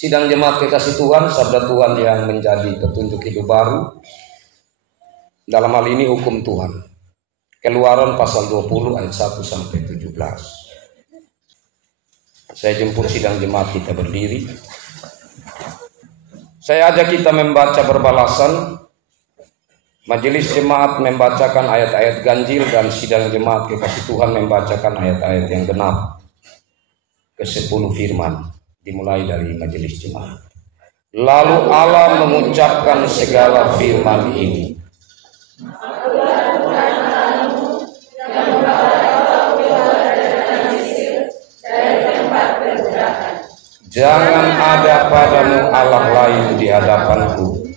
Sidang jemaat kekasih Tuhan, sabda Tuhan yang menjadi petunjuk hidup baru. Dalam hal ini hukum Tuhan. Keluaran pasal 20 ayat 1 sampai 17. Saya jemput sidang jemaat kita berdiri. Saya ajak kita membaca berbalasan. Majelis jemaat membacakan ayat-ayat ganjil dan sidang jemaat kekasih Tuhan membacakan ayat-ayat yang genap. Ke-10 firman dimulai dari majelis jemaat. Lalu Allah mengucapkan segala firman ini. Jangan ada padamu Allah lain di hadapanku.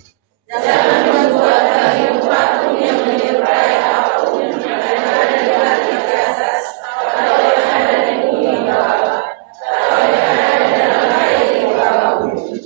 Jangan membuat kayu patung yang menyerupai apapun yang ada di langit di atas, atau yang ada di bumi di bawah, atau yang ada di dalam air di bawah bumi.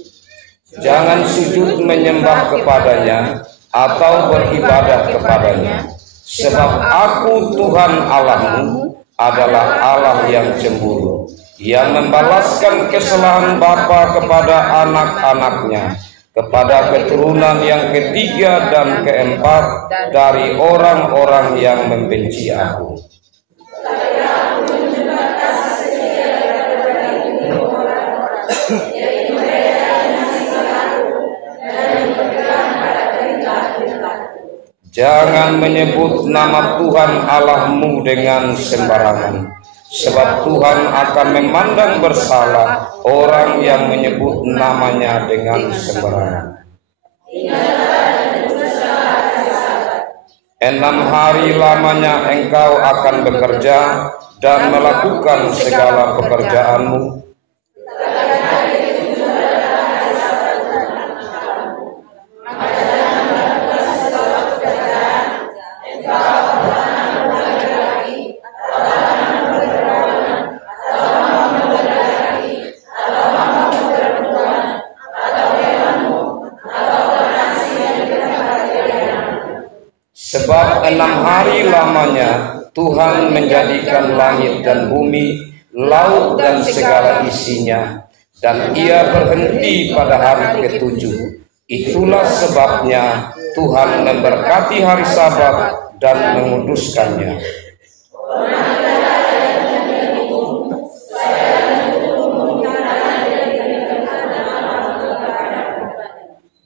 Jangan sujud menyembah kepadanya atau beribadah kepadanya, sebab aku Tuhan Allahmu adalah Allah yang cemburu, yang membalaskan kesalahan bapa kepada anak-anaknya, kepada keturunan yang ketiga dan keempat dari orang-orang yang membenci aku. Jangan menyebut nama Tuhan Allahmu dengan sembarangan, sebab Tuhan akan memandang bersalah orang yang menyebut namanya dengan sembarangan. 6 hari lamanya engkau akan bekerja dan melakukan segala pekerjaanmu. Sebab 6 hari lamanya Tuhan menjadikan langit dan bumi, laut dan segala isinya, dan Ia berhenti pada hari ke-7. Itulah sebabnya Tuhan memberkati hari Sabat dan menguduskannya.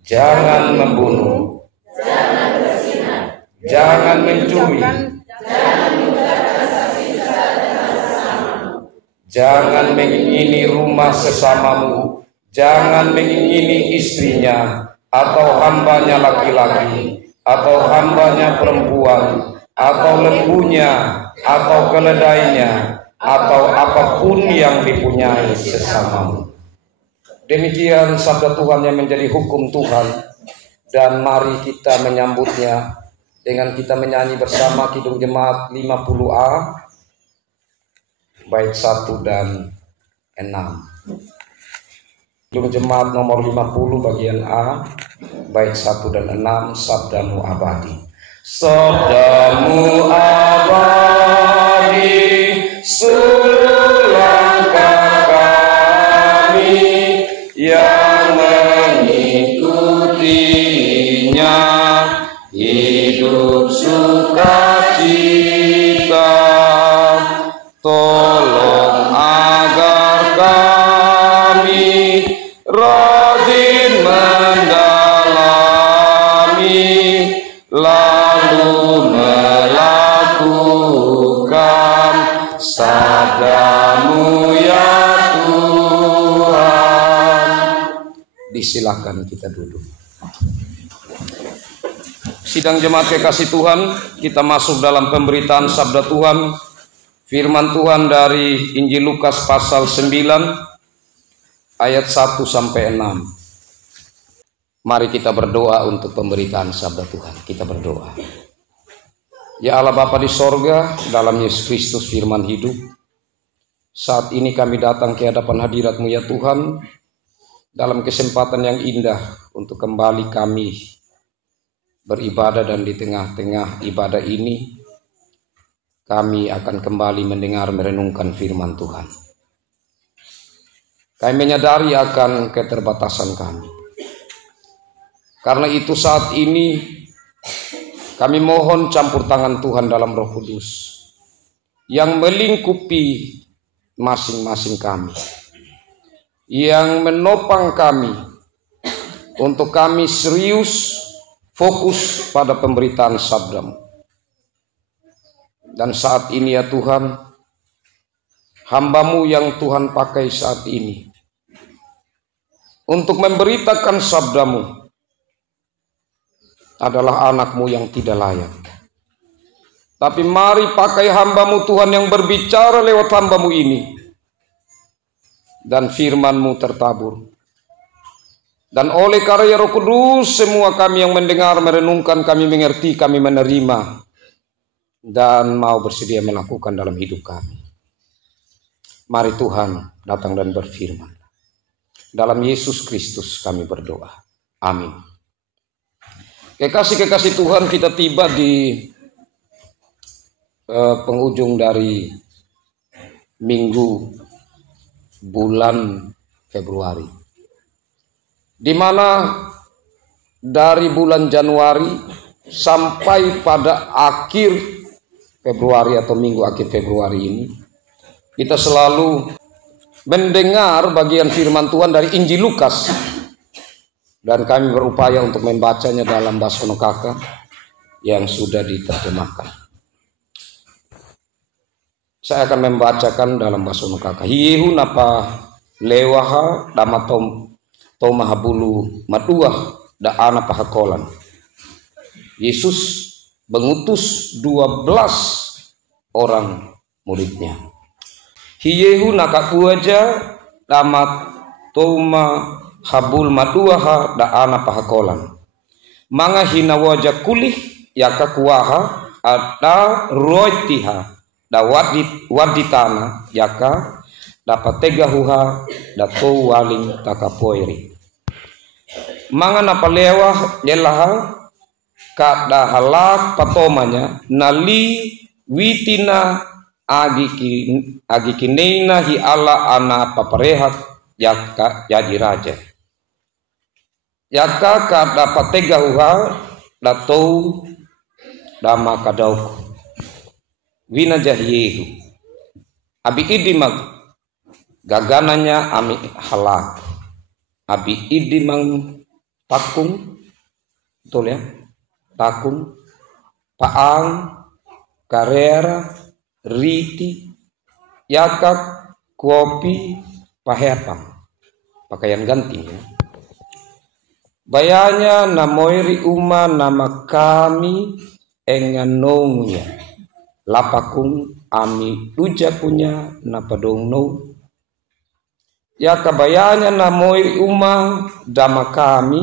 Jangan membunuh, jangan mencuri, jangan mengingini rumah sesamamu, jangan mengingini istrinya, atau hambanya laki-laki, atau hambanya perempuan, atau lembunya, atau keledainya, atau apapun yang dipunyai sesamamu. Demikian sabda Tuhan yang menjadi hukum Tuhan, dan mari kita menyambutnya dengan kita menyanyi bersama Kidung Jemaat 50A bait 1 dan 6. Kidung Jemaat nomor 50 bagian A bait 1 dan 6, sabdamu abadi. Sabdamu abadi, seluruh langkah kami yang mengikutinya hidup sukacita. Tolong agar kami rajin mendalami, lalu melakukan sabdamu ya Tuhan. Disilakan kita duduk. Sidang jemaat kekasih Tuhan, kita masuk dalam pemberitaan sabda Tuhan, firman Tuhan dari Injil Lukas pasal 9 ayat 1 sampai 6. Mari kita berdoa untuk pemberitaan sabda Tuhan. Kita berdoa. Ya Allah Bapa di sorga, dalam Yesus Kristus firman hidup, saat ini kami datang ke hadapan hadirat-Mu ya Tuhan, dalam kesempatan yang indah untuk kembali kami beribadah, dan di tengah-tengah ibadah ini kami akan kembali mendengar merenungkan firman Tuhan. Kami menyadari akan keterbatasan kami. Karena itu saat ini kami mohon campur tangan Tuhan dalam Roh Kudus yang melingkupi masing-masing kami, yang menopang kami untuk kami serius fokus pada pemberitaan sabda-Mu. Dan saat ini ya Tuhan, hamba-Mu yang Tuhan pakai saat ini untuk memberitakan sabda-Mu adalah anak-Mu yang tidak layak. Tapi mari pakai hamba-Mu Tuhan yang berbicara lewat hamba-Mu ini, dan firman-Mu tertabur. Dan oleh karya Roh Kudus, semua kami yang mendengar, merenungkan, kami mengerti, kami menerima, dan mau bersedia melakukan dalam hidup kami. Mari Tuhan datang dan berfirman. Dalam Yesus Kristus kami berdoa. Amin. Kekasih-kekasih Tuhan, kita tiba di penghujung dari minggu bulan Februari, di mana dari bulan Januari sampai pada akhir Februari atau minggu akhir Februari ini, kita selalu mendengar bagian firman Tuhan dari Injil Lukas, dan kami berupaya untuk membacanya dalam bahasa Nokaka yang sudah diterjemahkan. Saya akan membacakan dalam bahasa Nokaka. Hiyehu napa lewaha dama tomaha bulu maduah da ana pahakolan. Yesus mengutus 12 orang muridnya. Hiyehu naka uaja dama toma habul maduaha da ana pahakolan. Manga hina wajah kulih yaka kuaha ada roitiha da waditana yaka dapat tegahuha da to waling takapoiri. Manga napa lewah jelaha kada halak patomanya nali witina agikineina hi ala ana paparehat yaka jadi raja. Yaka kada pategahuha da to dama kadauku. Wina jahyehu abi idimag gagananya ami halak abi idimang takung, betul ya, takung paang karera riti yakak kopi pahepang pakaian ganti ya. Bayanya namoiri uma nama kami enganongnya lapakung ami tuja punya napadong no ya kabayanya namoi uma dama kami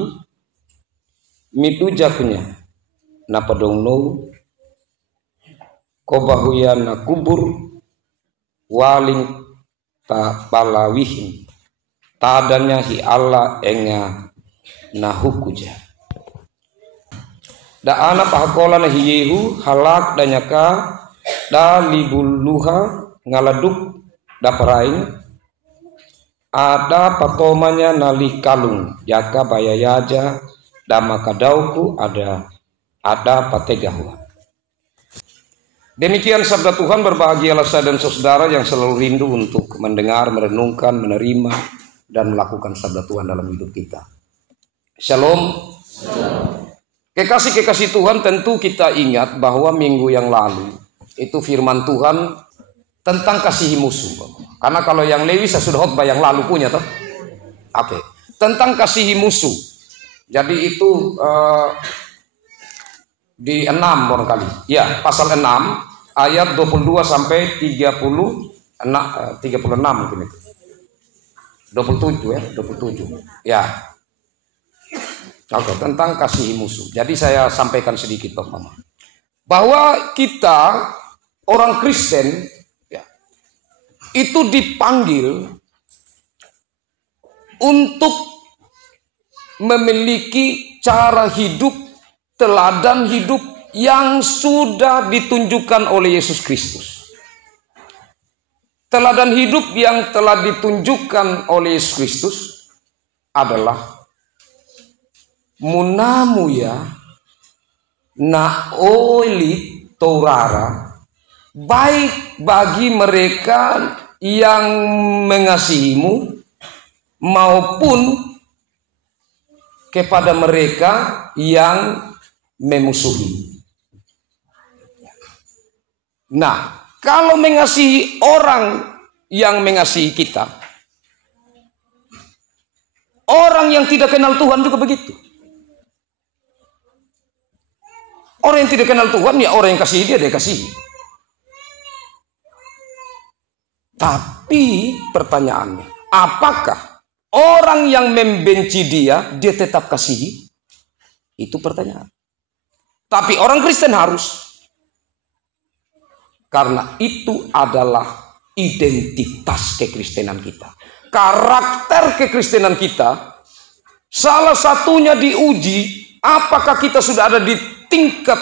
mituja punya napadong no kobahuya na kubur waling ta balawihim tadanya hi Allah enga nahukuja da ana pahakola na hiyehu halak danyaka da libuluha ngaladuk daparaing ada patomanya nali kalung jaka bayayaja dama kadauku ada pategahu. Demikian sabda Tuhan. Berbahagialah saya dan saudara yang selalu rindu untuk mendengar, merenungkan, menerima dan melakukan sabda Tuhan dalam hidup kita. Shalom. Kekasih-kekasih Tuhan, tentu kita ingat bahwa minggu yang lalu itu firman Tuhan tentang kasihi musuh. Karena kalau yang Lewi saya sudah khotbah yang lalu punya toh. Oke. Tentang kasihi musuh. Jadi itu di 6 barangkali. Ya, pasal 6 ayat 22 sampai 36 mungkin itu. 27 ya, 27. Ya. Oke, tentang kasihi musuh. Jadi saya sampaikan sedikit Bapak. Bahwa kita orang Kristen ya, itu dipanggil untuk memiliki cara hidup, teladan hidup yang sudah ditunjukkan oleh Yesus Kristus. Teladan hidup yang telah ditunjukkan oleh Yesus Kristus adalah munamuya na oli torara, baik bagi mereka yang mengasihimu maupun kepada mereka yang memusuhi. Nah, kalau mengasihi orang yang mengasihi kita, orang yang tidak kenal Tuhan juga begitu. Orang yang tidak kenal Tuhan, ya orang yang kasihi dia kasihi. Tapi pertanyaannya, apakah orang yang membenci dia tetap kasihi? Itu pertanyaan. Tapi orang Kristen harus. Karena itu adalah identitas kekristenan kita. Karakter kekristenan kita, salah satunya diuji, apakah kita sudah ada di tingkat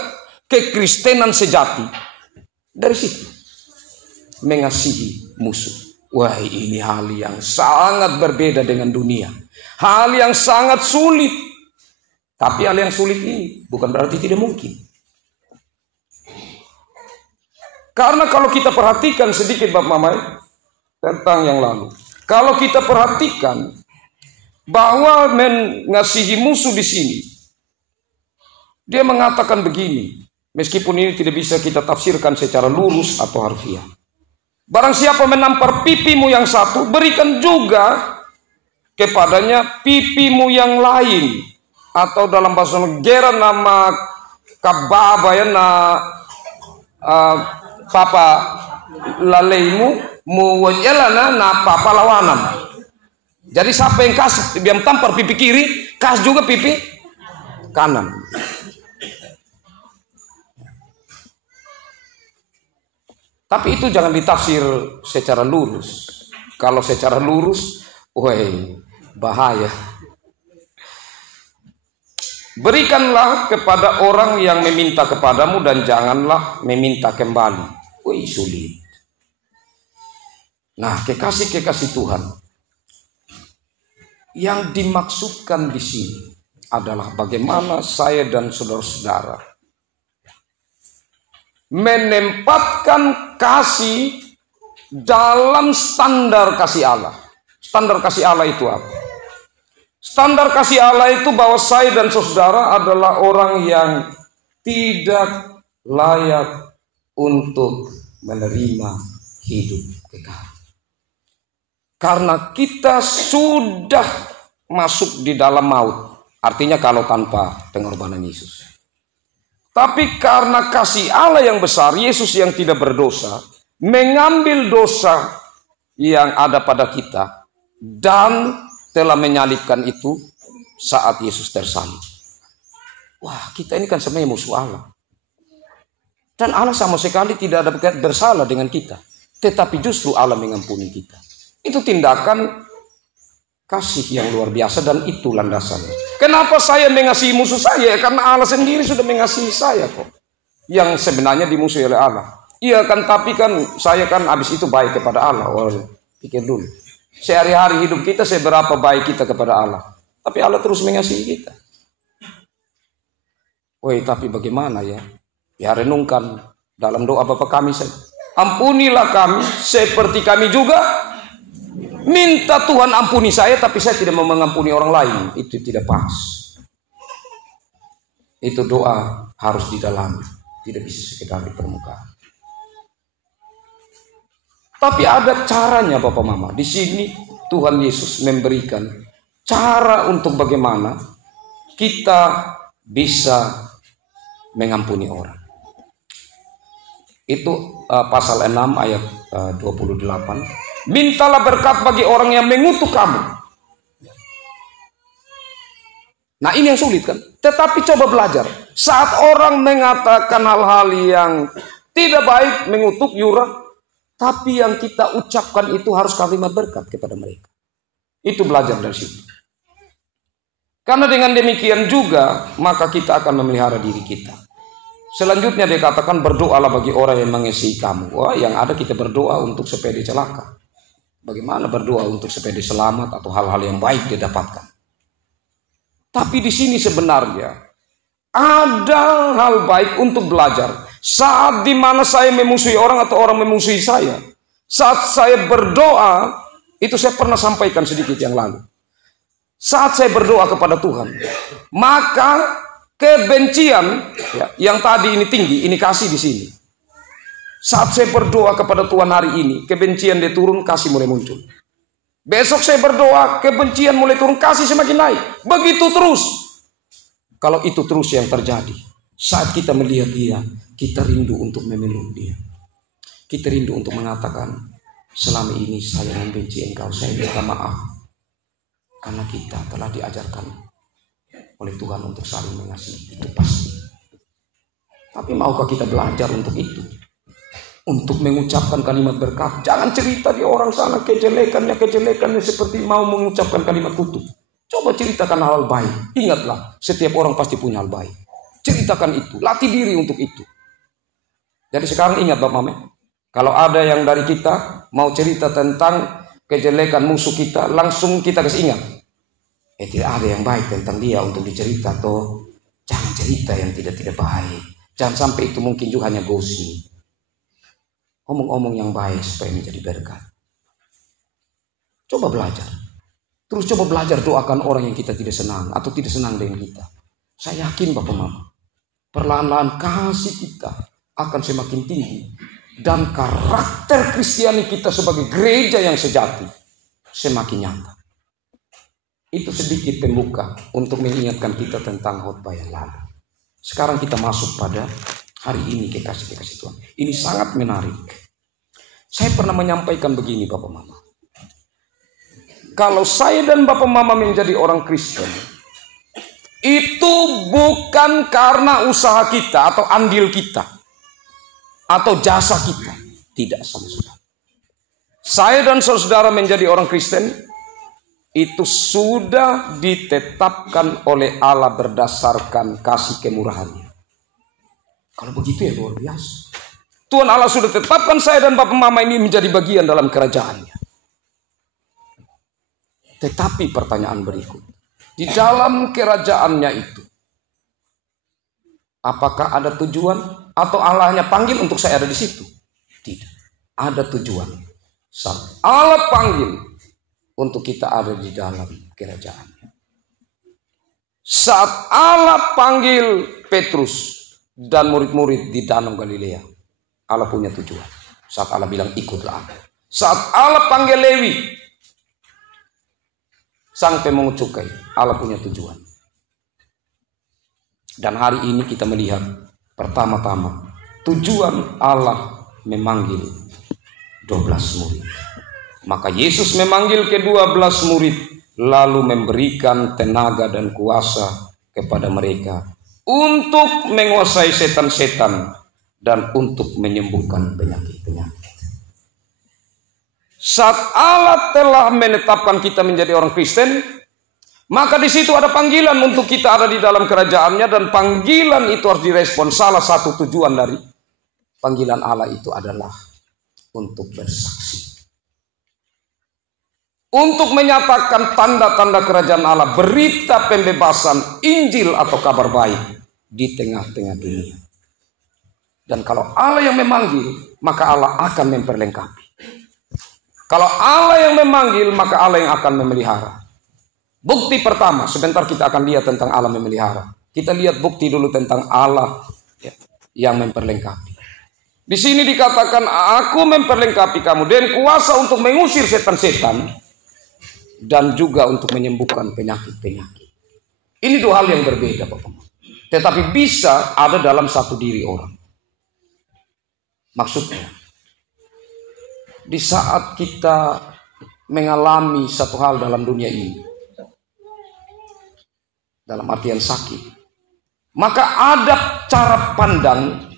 kekristenan sejati. Dari situ, mengasihi musuh. Wah, ini hal yang sangat berbeda dengan dunia. Hal yang sangat sulit. Tapi hal yang sulit ini bukan berarti tidak mungkin. Karena kalau kita perhatikan sedikit Bapak Mamai tentang yang lalu. Kalau kita perhatikan bahwa mengasihi musuh di sini, dia mengatakan begini, meskipun ini tidak bisa kita tafsirkan secara lurus atau harfiah. Barang siapa menampar pipimu yang satu, berikan juga kepadanya pipimu yang lain. Atau dalam bahasa negara nama kababa ya na papa laleimu muwajalana na papa lawanan. Jadi siapa yang kasih yang tampar pipi kiri, kasih juga pipi kanan. Tapi itu jangan ditafsir secara lurus. Kalau secara lurus, bahaya. Berikanlah kepada orang yang meminta kepadamu dan janganlah meminta kembali. Sulit. Nah, kekasih-kekasih Tuhan, yang dimaksudkan di sini adalah bagaimana saya dan saudara-saudara menempatkan kasih dalam standar kasih Allah. Standar kasih Allah itu apa? Standar kasih Allah itu bahwa saya dan saudara adalah orang yang tidak layak untuk menerima hidup kekal. Karena kita sudah masuk di dalam maut. Artinya kalau tanpa pengorbanan Yesus. Tapi karena kasih Allah yang besar, Yesus yang tidak berdosa, mengambil dosa yang ada pada kita dan telah menyalibkan itu saat Yesus tersalib. Wah, kita ini kan sebenarnya musuh Allah. Dan Allah sama sekali tidak ada bersalah dengan kita. Tetapi justru Allah mengampuni kita. Itu tindakan kasih yang luar biasa dan itu landasannya. Kenapa saya mengasihi musuh saya? Karena Allah sendiri sudah mengasihi saya kok. Yang sebenarnya dimusuhi oleh Allah. Iya kan, tapi kan saya kan habis itu baik kepada Allah. Pikir dulu. Sehari-hari hidup kita seberapa baik kita kepada Allah. Tapi Allah terus mengasihi kita. Tapi bagaimana ya? Ya renungkan dalam doa Bapa kami saja. Ampunilah kami seperti kami juga minta Tuhan ampuni saya, tapi saya tidak mau mengampuni orang lain. Itu tidak pas. Itu doa harus didalami, tidak bisa sekedar di permukaan. Tapi ada caranya Bapak Mama. Di sini Tuhan Yesus memberikan cara untuk bagaimana kita bisa mengampuni orang. Itu pasal 6 ayat 28. Mintalah berkat bagi orang yang mengutuk kamu. Nah ini yang sulit kan. Tetapi coba belajar. Saat orang mengatakan hal-hal yang tidak baik, mengutuk, yura, tapi yang kita ucapkan itu harus kalimat berkat kepada mereka. Itu belajar dari situ. Karena dengan demikian juga maka kita akan memelihara diri kita. Selanjutnya dia katakan berdoalah bagi orang yang mengasihi kamu. Wah, yang ada kita berdoa untuk supaya dia celaka. Bagaimana berdoa untuk supaya dia selamat atau hal-hal yang baik dia dapatkan. Tapi di sini sebenarnya ada hal baik untuk belajar. Saat dimana saya memusuhi orang atau orang memusuhi saya, saat saya berdoa, itu saya pernah sampaikan sedikit yang lalu. Saat saya berdoa kepada Tuhan, maka kebencian yang tadi ini tinggi, ini kasih di sini. Saat saya berdoa kepada Tuhan hari ini, kebencian dia turun, kasih mulai muncul. Besok saya berdoa, kebencian mulai turun, kasih semakin naik. Begitu terus. Kalau itu terus yang terjadi, saat kita melihat dia, kita rindu untuk memeluk dia. Kita rindu untuk mengatakan, selama ini saya membenci engkau, saya minta maaf. Karena kita telah diajarkan oleh Tuhan untuk saling mengasihi, itu pasti. Tapi maukah kita belajar untuk itu? Untuk mengucapkan kalimat berkat. Jangan cerita di orang sana kejelekannya seperti mau mengucapkan kalimat kutuk. Coba ceritakan hal baik. Ingatlah, setiap orang pasti punya hal baik. Ceritakan itu, latih diri untuk itu. Jadi sekarang ingat Bapak Mame, kalau ada yang dari kita mau cerita tentang kejelekan musuh kita, langsung kita kasih ingat. Tidak ada yang baik tentang dia untuk dicerita, toh jangan cerita yang tidak baik. Jangan sampai itu mungkin juga hanya gosip. Omong-omong yang baik supaya menjadi berkat. Coba belajar. Terus coba belajar doakan orang yang kita tidak senang atau tidak senang dengan kita. Saya yakin Bapak Mama, perlahan-lahan kasih kita akan semakin tinggi. Dan karakter Kristiani kita sebagai gereja yang sejati semakin nyata. Itu sedikit pembuka untuk mengingatkan kita tentang khotbah yang lalu. Sekarang kita masuk pada hari ini kekasih Tuhan. Ini sangat menarik. Saya pernah menyampaikan begini Bapak Mama. Kalau saya dan Bapak Mama menjadi orang Kristen, itu bukan karena usaha kita atau andil kita atau jasa kita. Tidak sama sekali. Saya dan saudara menjadi orang Kristen, itu sudah ditetapkan oleh Allah berdasarkan kasih kemurahannya. Kalau begitu ya luar biasa. Tuhan Allah sudah tetapkan saya dan Bapak Mama ini menjadi bagian dalam kerajaannya. Tetapi pertanyaan berikut, di dalam kerajaannya itu, apakah ada tujuan atau Allah hanya panggil untuk saya ada di situ? Tidak, ada tujuan. Saat Allah panggil untuk kita ada di dalam kerajaannya. Saat Allah panggil Petrus dan murid-murid di Danau Galilea, Allah punya tujuan. Saat Allah bilang ikutlah aku. Saat Allah panggil Lewi, sang pemungut cukai, Allah punya tujuan. Dan hari ini kita melihat pertama-tama tujuan Allah memanggil 12 murid. Maka Yesus memanggil ke-12 murid lalu memberikan tenaga dan kuasa kepada mereka untuk menguasai setan-setan dan untuk menyembuhkan penyakit-penyakit. Saat Allah telah menetapkan kita menjadi orang Kristen, maka di situ ada panggilan untuk kita ada di dalam kerajaannya, dan panggilan itu harus direspon. Salah satu tujuan dari panggilan Allah itu adalah untuk bersaksi. Untuk menyatakan tanda-tanda kerajaan Allah, berita pembebasan, Injil atau kabar baik di tengah-tengah dunia. Dan kalau Allah yang memanggil, maka Allah akan memperlengkapi. Kalau Allah yang memanggil, maka Allah yang akan memelihara. Bukti pertama, sebentar kita akan lihat tentang Allah memelihara. Kita lihat bukti dulu tentang Allah yang memperlengkapi. Di sini dikatakan, aku memperlengkapi kamu dengan kuasa untuk mengusir setan-setan dan juga untuk menyembuhkan penyakit-penyakit. Ini dua hal yang berbeda, Bapak. Tetapi bisa ada dalam satu diri orang. Maksudnya, di saat kita mengalami satu hal dalam dunia ini, dalam artian sakit, maka ada cara pandang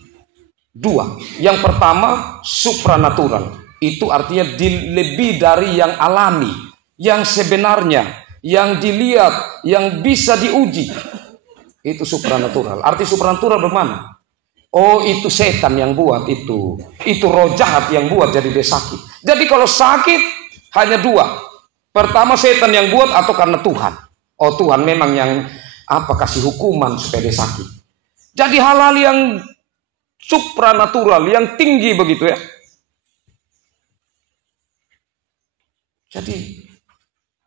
dua. Yang pertama, supranatural. Itu artinya lebih dari yang alami, yang sebenarnya, yang dilihat, yang bisa diuji. Itu supranatural. Arti supranatural bagaimana? Oh, itu setan yang buat itu. Itu roh jahat yang buat jadi dia sakit. Jadi kalau sakit hanya dua. Pertama setan yang buat atau karena Tuhan. Oh, Tuhan memang yang kasih hukuman supaya dia sakit. Jadi hal-hal yang supranatural, yang tinggi begitu ya. Jadi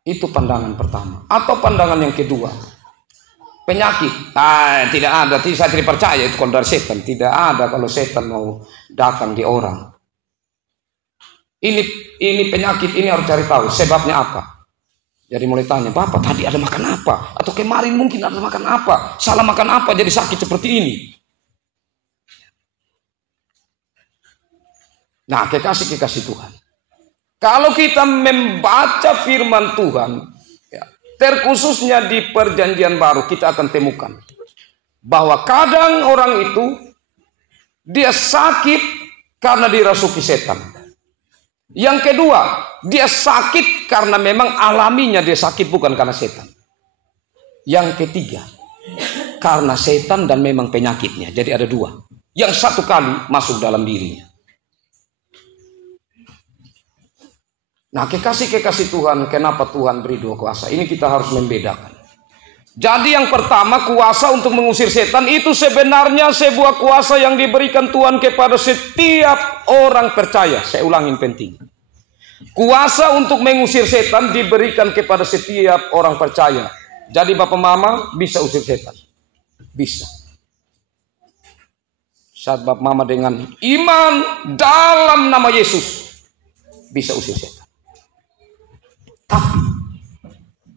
itu pandangan pertama. Atau pandangan yang kedua, penyakit. Tidak ada. Saya tidak percaya itu kalau dari setan. Tidak ada kalau setan mau datang di orang. Ini penyakit, ini harus cari tahu sebabnya apa. Jadi mulai tanya, Bapak tadi ada makan apa? Atau kemarin mungkin ada makan apa? Salah makan apa jadi sakit seperti ini? Nah, kekasih Tuhan. Kalau kita membaca firman Tuhan, ya, terkhususnya di Perjanjian Baru, kita akan temukan bahwa kadang orang itu dia sakit karena dirasuki setan. Yang kedua, dia sakit karena memang alaminya dia sakit, bukan karena setan. Yang ketiga, karena setan dan memang penyakitnya. Jadi ada dua. Yang satu kali masuk dalam dirinya. Nah, kekasih Tuhan, kenapa Tuhan beri dua kuasa? Ini kita harus membedakan. Jadi yang pertama, kuasa untuk mengusir setan itu sebenarnya sebuah kuasa yang diberikan Tuhan kepada setiap orang percaya. Saya ulangin penting. Kuasa untuk mengusir setan diberikan kepada setiap orang percaya. Jadi Bapak Mama bisa usir setan. Bisa. Saat Bapak Mama dengan iman dalam nama Yesus bisa usir setan. Tapi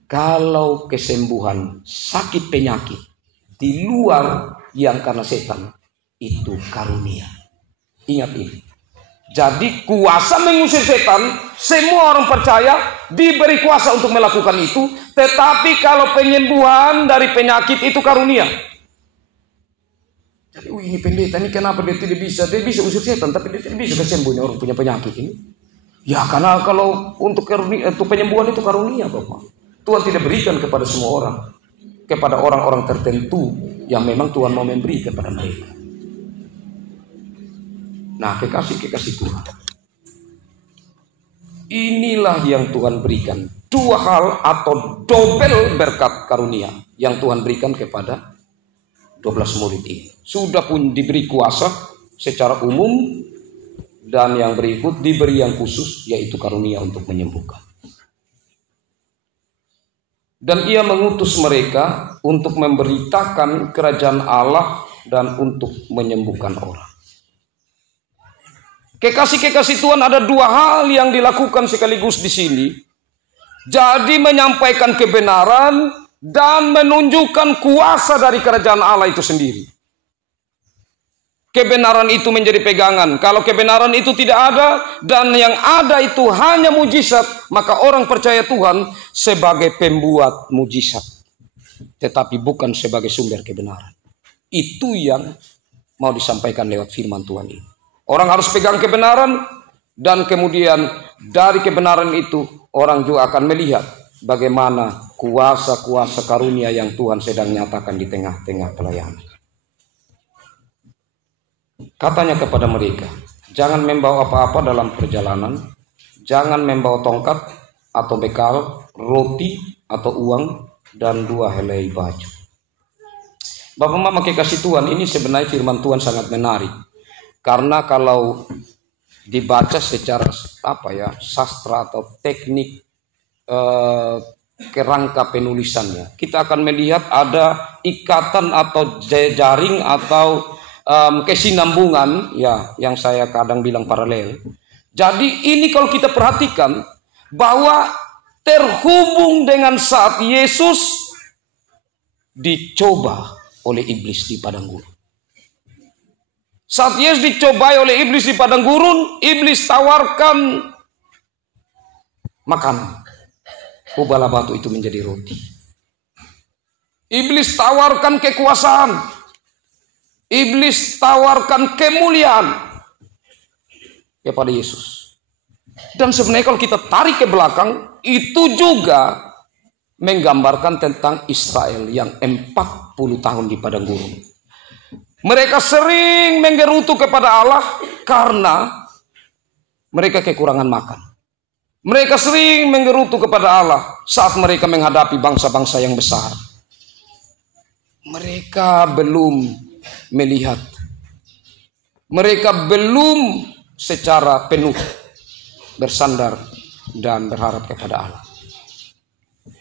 kalau kesembuhan sakit penyakit di luar yang karena setan, itu karunia. Ingat ini. Jadi kuasa mengusir setan, semua orang percaya diberi kuasa untuk melakukan itu. Tetapi kalau penyembuhan dari penyakit itu karunia. Jadi ini pendeta ini kenapa dia tidak bisa? Dia bisa usir setan tapi dia tidak bisa kesembuhan orang punya penyakit ini. Ya karena kalau untuk karunia, untuk penyembuhan itu karunia Bapak. Tuhan tidak berikan kepada semua orang. Kepada orang-orang tertentu yang memang Tuhan mau memberi kepada mereka. Nah, kekasih Tuhan, inilah yang Tuhan berikan. Dua hal atau double berkat karunia yang Tuhan berikan kepada 12 murid ini. Sudah pun diberi kuasa secara umum, dan yang berikut diberi yang khusus, yaitu karunia untuk menyembuhkan. Dan ia mengutus mereka untuk memberitakan kerajaan Allah dan untuk menyembuhkan orang. Kekasih Tuhan, ada dua hal yang dilakukan sekaligus di sini. Jadi menyampaikan kebenaran dan menunjukkan kuasa dari kerajaan Allah itu sendiri. Kebenaran itu menjadi pegangan. Kalau kebenaran itu tidak ada dan yang ada itu hanya mujizat, maka orang percaya Tuhan sebagai pembuat mujizat, tetapi bukan sebagai sumber kebenaran. Itu yang mau disampaikan lewat firman Tuhan ini. Orang harus pegang kebenaran, dan kemudian dari kebenaran itu orang juga akan melihat bagaimana kuasa-kuasa karunia yang Tuhan sedang nyatakan di tengah-tengah pelayanan. Katanya kepada mereka, jangan membawa apa-apa dalam perjalanan, jangan membawa tongkat atau bekal, roti atau uang, dan 2 helai baju. Bapak Mama kekasih Tuhan, ini sebenarnya firman Tuhan sangat menarik. Karena kalau dibaca secara sastra atau teknik kerangka penulisannya, kita akan melihat ada ikatan atau jaring atau kesinambungan, ya, yang saya kadang bilang paralel. Jadi ini kalau kita perhatikan bahwa terhubung dengan saat Yesus dicoba oleh iblis di padang gurun. Saat Yesus dicobai oleh iblis di padang gurun, iblis tawarkan makanan. Ubahlah batu itu menjadi roti. Iblis tawarkan kekuasaan. Iblis tawarkan kemuliaan kepada Yesus. Dan sebenarnya kalau kita tarik ke belakang, itu juga menggambarkan tentang Israel yang 40 tahun di padang gurun. Mereka sering menggerutu kepada Allah karena mereka kekurangan makan. Mereka sering menggerutu kepada Allah saat mereka menghadapi bangsa-bangsa yang besar. Mereka belum melihat. Mereka belum secara penuh bersandar dan berharap kepada Allah.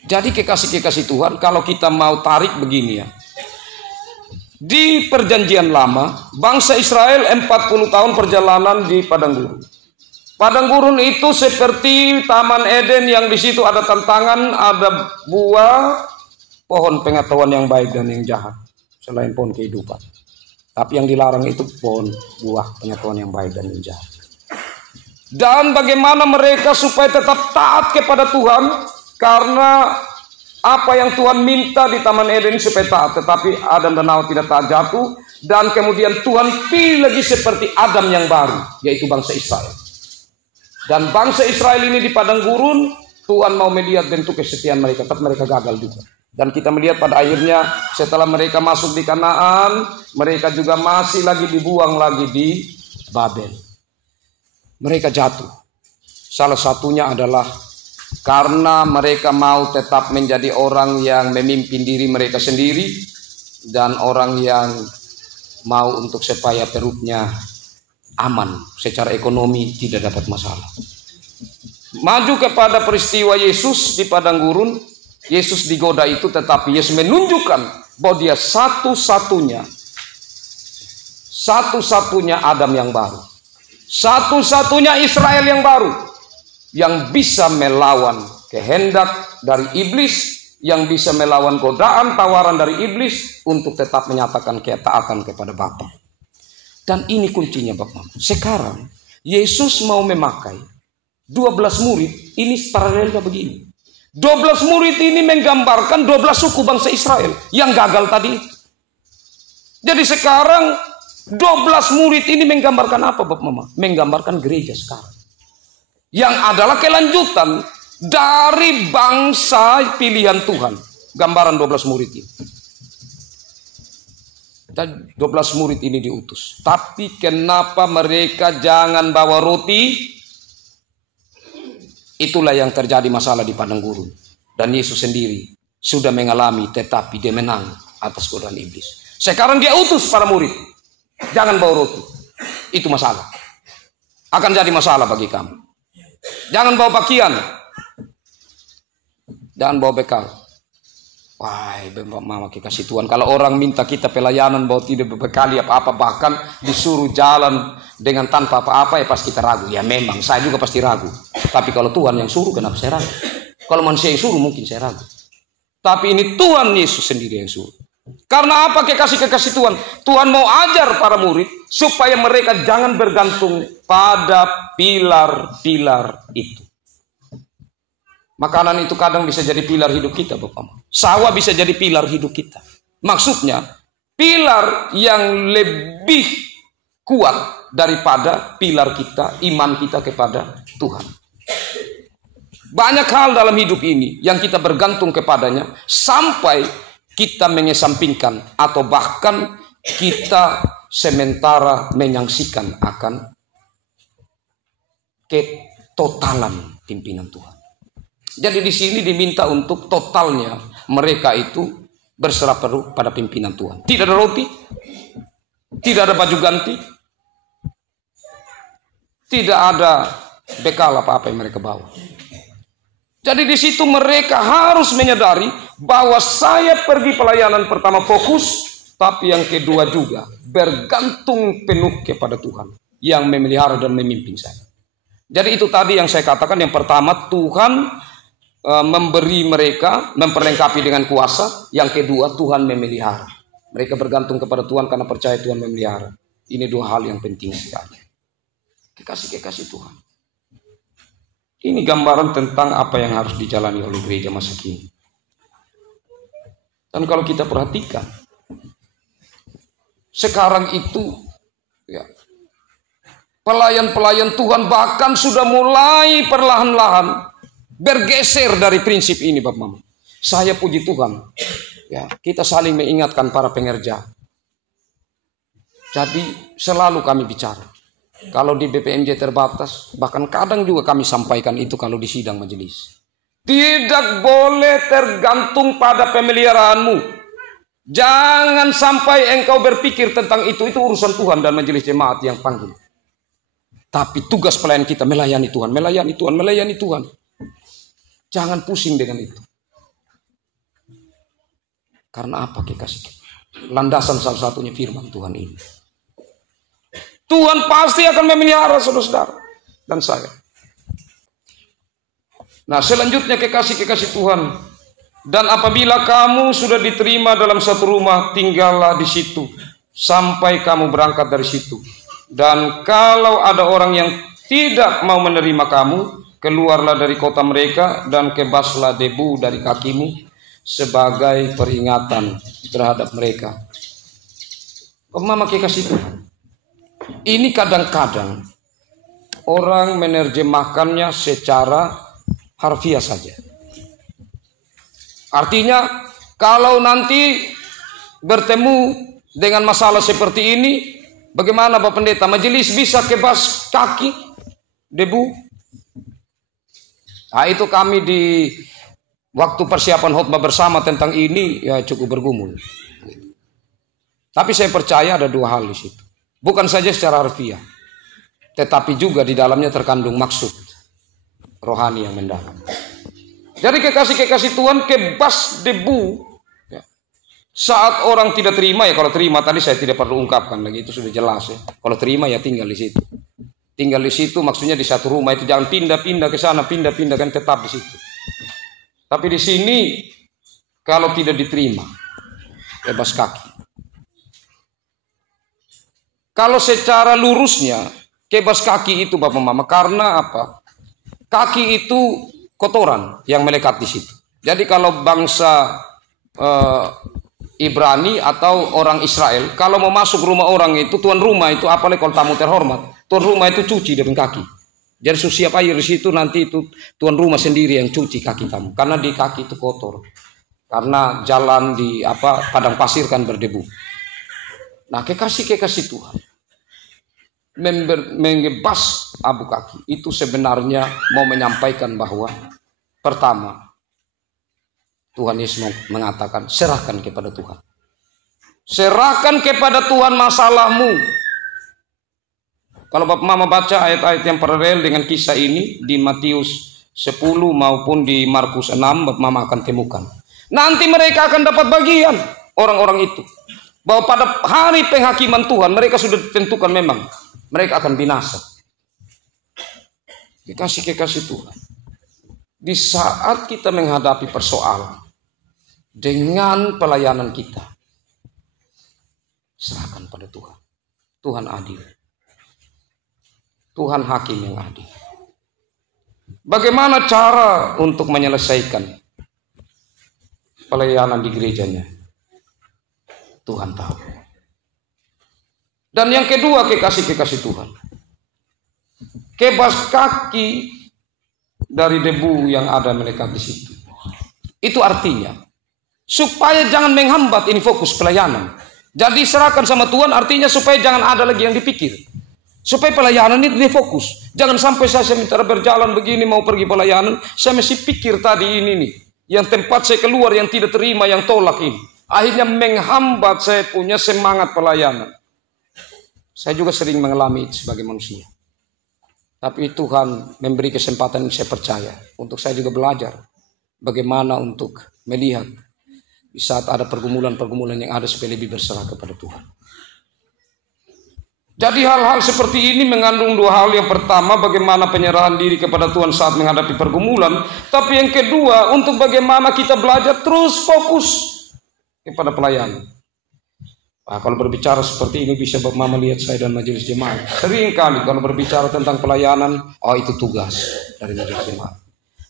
Jadi kekasih-kekasih Tuhan, kalau kita mau tarik begini ya. Di perjanjian lama, bangsa Israel 40 tahun perjalanan di padang gurun. Padang gurun itu seperti Taman Eden yang di situ ada tantangan, ada buah, pohon pengetahuan yang baik dan yang jahat. Selain pohon kehidupan. Tapi yang dilarang itu pohon buah pengetahuan yang baik dan yang jahat. Dan bagaimana mereka supaya tetap taat kepada Tuhan, karena apa yang Tuhan minta di Taman Eden supaya taat, tetapi Adam dan Hawa tidak taat jatuh, dan kemudian Tuhan pilih lagi seperti Adam yang baru, yaitu bangsa Israel. Dan bangsa Israel ini di padang gurun, Tuhan mau melihat bentuk kesetiaan mereka, tapi mereka gagal juga. Dan kita melihat pada akhirnya setelah mereka masuk di Kanaan, mereka juga masih lagi dibuang lagi di Babel. Mereka jatuh. Salah satunya adalah karena mereka mau tetap menjadi orang yang memimpin diri mereka sendiri dan orang yang mau untuk supaya perutnya aman secara ekonomi, tidak dapat masalah. Maju kepada peristiwa Yesus di padang gurun, Yesus digoda itu, tetapi Yesus menunjukkan bahwa dia satu-satunya Adam yang baru, satu-satunya Israel yang baru, yang bisa melawan kehendak dari iblis, yang bisa melawan godaan tawaran dari iblis untuk tetap menyatakan ketaatan kepada Bapa. Dan ini kuncinya Bapak. Sekarang Yesus mau memakai 12 murid, ini paralelnya begini. 12 murid ini menggambarkan 12 suku bangsa Israel yang gagal tadi. Jadi sekarang 12 murid ini menggambarkan apa Bapak Mama? Menggambarkan gereja sekarang, yang adalah kelanjutan dari bangsa pilihan Tuhan. Gambaran 12 murid ini. Dan 12 murid ini diutus. Tapi kenapa mereka jangan bawa roti? Itulah yang terjadi masalah di padang gurun. Dan Yesus sendiri sudah mengalami, tetapi dia menang atas godaan iblis. Sekarang dia utus para murid, jangan bawa roti. Itu masalah. Akan jadi masalah bagi kamu. Jangan bawa pakaian. Jangan bawa bekal. Wah, Mama kasih Tuhan. Kalau orang minta kita pelayanan bawa tidak berbekali apa-apa, bahkan disuruh jalan dengan tanpa apa-apa, ya pasti kita ragu. Ya memang, saya juga pasti ragu. Tapi kalau Tuhan yang suruh, kenapa saya ragu? Kalau manusia yang suruh, mungkin saya ragu. Tapi ini Tuhan Yesus sendiri yang suruh. Karena apa kekasih-kekasih Tuhan? Tuhan mau ajar para murid supaya mereka jangan bergantung pada pilar-pilar itu. Makanan itu kadang bisa jadi pilar hidup kita, Bapak. Sawah bisa jadi pilar hidup kita. Maksudnya, pilar yang lebih kuat daripada pilar kita, iman kita kepada Tuhan. Banyak hal dalam hidup ini yang kita bergantung kepadanya sampai kita mengesampingkan atau bahkan kita sementara menyaksikan akan ketotalan pimpinan Tuhan. Jadi di sini diminta untuk totalnya mereka itu berserah penuh pada pimpinan Tuhan. Tidak ada roti, tidak ada baju ganti, tidak ada bekal apa-apa yang mereka bawa. Jadi di situ mereka harus menyadari bahwa saya pergi pelayanan pertama fokus, tapi yang kedua juga bergantung penuh kepada Tuhan yang memelihara dan memimpin saya. Jadi itu tadi yang saya katakan, yang pertama Tuhan memberi mereka, memperlengkapi dengan kuasa. Yang kedua Tuhan memelihara. Mereka bergantung kepada Tuhan karena percaya Tuhan memelihara. Ini dua hal yang penting sekali. Kekasih-kekasih Tuhan. Ini gambaran tentang apa yang harus dijalani oleh gereja masa kini. Dan kalau kita perhatikan, sekarang itu ya, pelayan-pelayan Tuhan bahkan sudah mulai perlahan-lahan bergeser dari prinsip ini, Bapak Mama. Saya puji Tuhan. Ya, kita saling mengingatkan para pengerja. Jadi selalu kami bicara. Kalau di BPMJ terbatas, bahkan kadang juga kami sampaikan itu kalau di sidang majelis. Tidak boleh tergantung pada pemeliharaanmu. Jangan sampai engkau berpikir tentang itu urusan Tuhan dan majelis jemaat yang panggil. Tapi tugas pelayan kita melayani Tuhan, melayani Tuhan, melayani Tuhan. Jangan pusing dengan itu. Karena apa kekasih? Landasan salah satunya firman Tuhan ini. Tuhan pasti akan memelihara saudara-saudara dan saya. Nah, selanjutnya kekasih-kekasih Tuhan. Dan apabila kamu sudah diterima dalam satu rumah, tinggallah di situ sampai kamu berangkat dari situ. Dan kalau ada orang yang tidak mau menerima kamu, keluarlah dari kota mereka dan kebaslah debu dari kakimu sebagai peringatan terhadap mereka. Mama kekasih Tuhan. Ini kadang-kadang orang menerjemahkannya secara harfiah saja. Artinya kalau nanti bertemu dengan masalah seperti ini, bagaimana Bapak Pendeta? Majelis bisa kebas kaki debu? Nah, itu kami di waktu persiapan khotbah bersama tentang ini ya cukup bergumul. Tapi saya percaya ada dua hal di situ. Bukan saja secara harfiah, tetapi juga di dalamnya terkandung maksud rohani yang mendalam. Jadi kekasih-kekasih Tuhan, kebas debu. Ya. Saat orang tidak terima, ya kalau terima tadi saya tidak perlu ungkapkan lagi, itu sudah jelas ya. Kalau terima ya tinggal di situ. Tinggal di situ maksudnya di satu rumah itu jangan pindah-pindah ke sana, pindah-pindah kan tetap di situ. Tapi di sini kalau tidak diterima, kebas kaki. Kalau secara lurusnya, kebas kaki itu Bapak Mama, karena apa? Kaki itu kotoran yang melekat di situ. Jadi kalau bangsa Ibrani atau orang Israel, kalau mau masuk rumah orang itu, tuan rumah itu, apalagi kalau tamu terhormat, tuan rumah itu cuci dengan kaki. Jadi siap air di situ, nanti itu tuan rumah sendiri yang cuci kaki tamu, karena di kaki itu kotor. Karena jalan di padang pasir kan berdebu. Nah, kekasih-kekasih Tuhan, mengebas abu kaki itu sebenarnya mau menyampaikan bahwa pertama, Tuhan Yesus mengatakan serahkan kepada Tuhan. Serahkan kepada Tuhan masalahmu. Kalau Bapak Mama baca ayat-ayat yang paralel dengan kisah ini di Matius 10 maupun di Markus 6, Bapak Mama akan temukan. Nanti mereka akan dapat bagian orang-orang itu. Bahwa pada hari penghakiman Tuhan mereka sudah ditentukan memang mereka akan binasa. Kekasih-kekasih Tuhan, di saat kita menghadapi persoalan dengan pelayanan kita, serahkan pada Tuhan. Tuhan adil. Tuhan hakim yang adil. Bagaimana cara untuk menyelesaikan pelayanan di gerejanya? Tuhan tahu. Dan yang kedua, kekasih-kekasih Tuhan, kebas kaki dari debu yang ada melekat di situ. Itu artinya supaya jangan menghambat ini fokus pelayanan. Jadi serahkan sama Tuhan artinya supaya jangan ada lagi yang dipikir. Supaya pelayanan ini fokus. Jangan sampai saya sementara berjalan begini mau pergi pelayanan, saya mesti pikir tadi ini nih, yang tempat saya keluar yang tidak terima, yang tolak ini. Akhirnya menghambat saya punya semangat pelayanan. Saya juga sering mengalami itu sebagai manusia. Tapi Tuhan memberi kesempatan, saya percaya, untuk saya juga belajar bagaimana untuk melihat di saat ada pergumulan-pergumulan yang ada supaya lebih berserah kepada Tuhan. Jadi hal-hal seperti ini mengandung dua hal. Yang pertama, bagaimana penyerahan diri kepada Tuhan saat menghadapi pergumulan. Tapi yang kedua, untuk bagaimana kita belajar terus fokus kepada pelayanan. Nah, kalau berbicara seperti ini bisa Bapak Mama lihat saya dan majelis jemaat. Sering kali kalau berbicara tentang pelayanan, itu tugas dari majelis jemaat.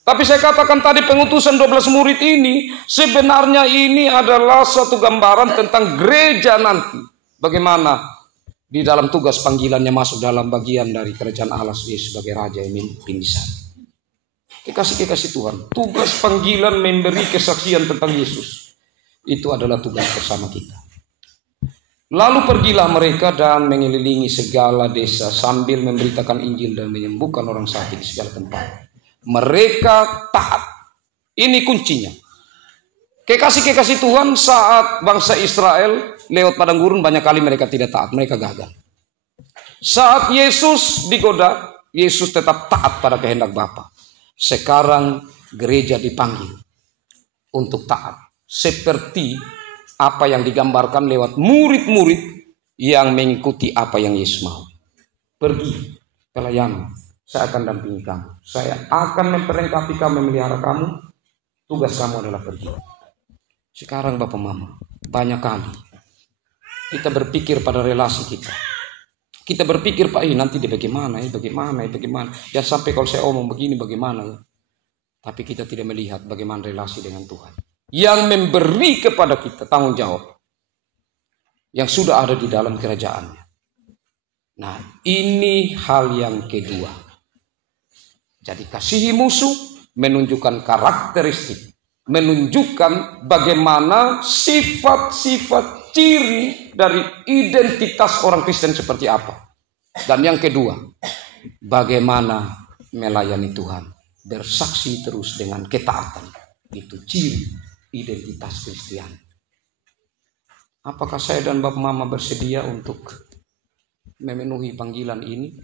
Tapi saya katakan tadi pengutusan 12 murid ini, sebenarnya ini adalah suatu gambaran tentang gereja nanti. Bagaimana di dalam tugas panggilannya masuk dalam bagian dari kerajaan Allah Yesus sebagai Raja yang memimpin di sana. Kekasih-kekasih Tuhan, tugas panggilan memberi kesaksian tentang Yesus. Itu adalah tugas bersama kita. Lalu pergilah mereka dan mengelilingi segala desa sambil memberitakan Injil dan menyembuhkan orang sakit di segala tempat. Mereka taat. Ini kuncinya. Kekasih-kekasih Tuhan saat bangsa Israel lewat padang gurun banyak kali mereka tidak taat, mereka gagal. Saat Yesus digoda, Yesus tetap taat pada kehendak Bapa. Sekarang gereja dipanggil untuk taat. Seperti apa yang digambarkan lewat murid-murid yang mengikuti apa yang Yesus mau. Pergi, pelayani, saya akan dampingi kamu. Saya akan memperlengkapi kamu, memelihara kamu. Tugas kamu adalah pergi. Sekarang Bapak Mama, banyak kali kita berpikir pada relasi kita. Kita berpikir, Pak, nanti dia bagaimana. Ya sampai kalau saya omong begini bagaimana. Tapi kita tidak melihat bagaimana relasi dengan Tuhan. Yang memberi kepada kita tanggung jawab. Yang sudah ada di dalam kerajaannya. Nah, ini hal yang kedua. Jadi kasihi musuh menunjukkan karakteristik. Menunjukkan bagaimana sifat-sifat ciri dari identitas orang Kristen seperti apa. Dan yang kedua, bagaimana melayani Tuhan. Bersaksi terus dengan ketaatan. Itu ciri identitas Kristen. Apakah saya dan Bapak Mama bersedia untuk memenuhi panggilan ini?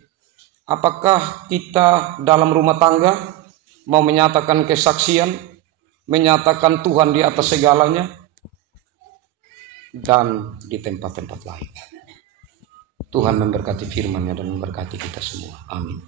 Apakah kita dalam rumah tangga mau menyatakan kesaksian, menyatakan Tuhan di atas segalanya, dan di tempat-tempat lain? Tuhan memberkati firman-Nya dan memberkati kita semua. Amin.